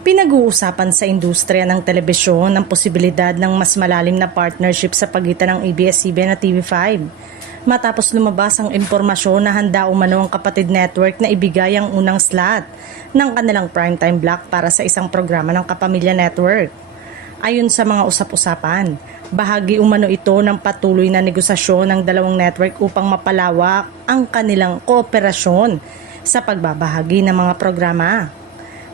Pinag-uusapan sa industriya ng telebisyon ang posibilidad ng mas malalim na partnership sa pagitan ng ABS-CBN at TV5. Matapos lumabas ang impormasyon na handa umano ang kapatid network na ibigay ang unang slot ng kanilang primetime block para sa isang programa ng Kapamilya Network. Ayon sa mga usap-usapan, bahagi umano ito ng patuloy na negosasyon ng dalawang network upang mapalawak ang kanilang kooperasyon sa pagbabahagi ng mga programa.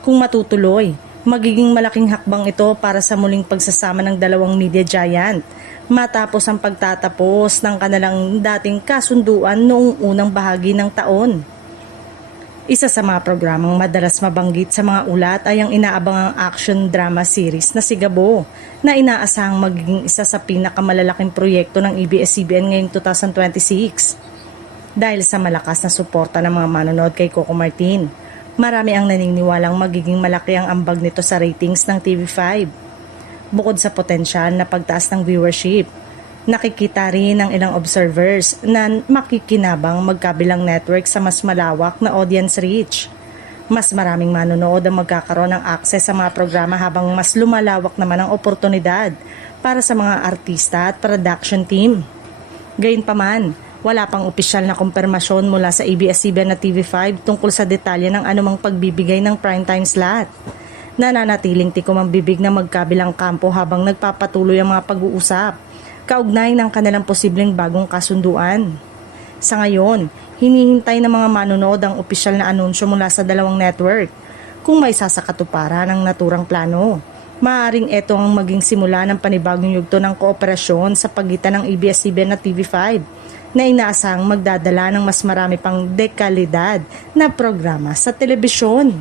Kung matutuloy, magiging malaking hakbang ito para sa muling pagsasama ng dalawang media giant matapos ang pagtatapos ng kanilang dating kasunduan noong unang bahagi ng taon. Isa sa mga programang madalas mabanggit sa mga ulat ay ang inaabangang action drama series na Sigabo na inaasahang magiging isa sa pinakamalalaking proyekto ng ABS-CBN ngayong 2026. Dahil sa malakas na suporta ng mga manonood kay Coco Martin, marami ang naniniwalang magiging malaki ang ambag nito sa ratings ng TV5. Bukod sa potensyal na pagtaas ng viewership, nakikita rin ng ilang observers na makikinabang magkabilang network sa mas malawak na audience reach. Mas maraming manonood ang magkakaroon ng access sa mga programa habang mas lumalawak naman ang oportunidad para sa mga artista at production team. Gayunpaman, wala pang opisyal na kumpirmasyon mula sa ABS-CBN at TV5 tungkol sa detalye ng anumang pagbibigay ng primetime slot. Nananatiling tikom ang bibig na magkabilang kampo habang nagpapatuloy ang mga pag-uusap, kaugnay ng kanilang posibleng bagong kasunduan. Sa ngayon, hinihintay ng mga manonood ang opisyal na anunsyo mula sa dalawang network. Kung may sasakatuparan ng naturang plano, maaaring ito ang maging simula ng panibagong yugto ng kooperasyon sa pagitan ng ABS-CBN at TV5 na inaasahang magdadala ng mas marami pang dekalidad na programa sa telebisyon.